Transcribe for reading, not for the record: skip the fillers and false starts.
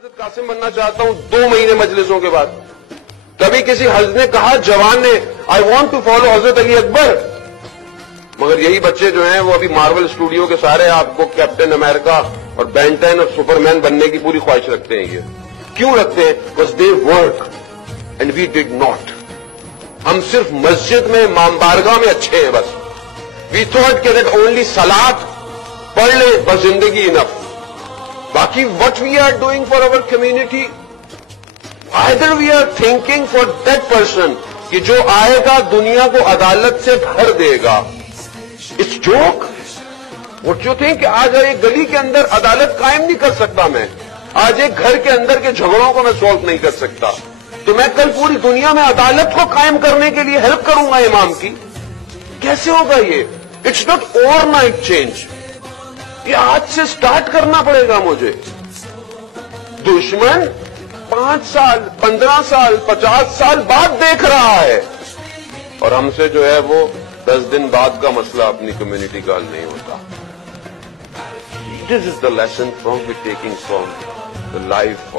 حضرت قاسم بننا چاہتا ہوں 2 مہینے مجلسوں کے بعد. کبھی کسی حضرت نے کہا جوان نے آئی وانٹ ٹو فالو حضرت علی اکبر, مگر یہی بچے جو ہیں وہ ابھی مارول اسٹوڈیو کے سارے آپ کو کیپٹن امریکہ اور بینٹن اور سپرمین بننے کی پوری خواہش رکھتے ہیں. یہ کیوں رکھتے ہیں؟ Because they work and we did not. ہم صرف مسجد میں امام بارگاہ میں اچھے ہیں بس. وی تھاٹ کہ دیٹ اونلی صلاۃ پڑھ لیں بس زندگی انف. باقی what we are doing for our community, either we are thinking for that person کہ جو آئے گا دنیا کو عدالت سے بھر دے گا. It's joke. What you think کہ آج ایک گلی کے اندر عدالت قائم نہیں کر سکتا میں, آج ایک گھر کے اندر کے جھگڑوں کو میں سولو نہیں کر سکتا, تو میں کل پوری دنیا میں عدالت کو قائم کرنے کے لیے ہیلپ کروں گا امام کی؟ کیسے ہوگا یہ؟ It's not overnight change. یہ آج سے سٹارٹ کرنا پڑے گا مجھے. دشمن 5 سال 15 سال 50 سال بعد دیکھ رہا ہے, اور ہم سے جو ہے وہ 10 دن بعد کا مسئلہ اپنی کمیونٹی کا حل نہیں ہوتا. This is the lesson from we taking from the life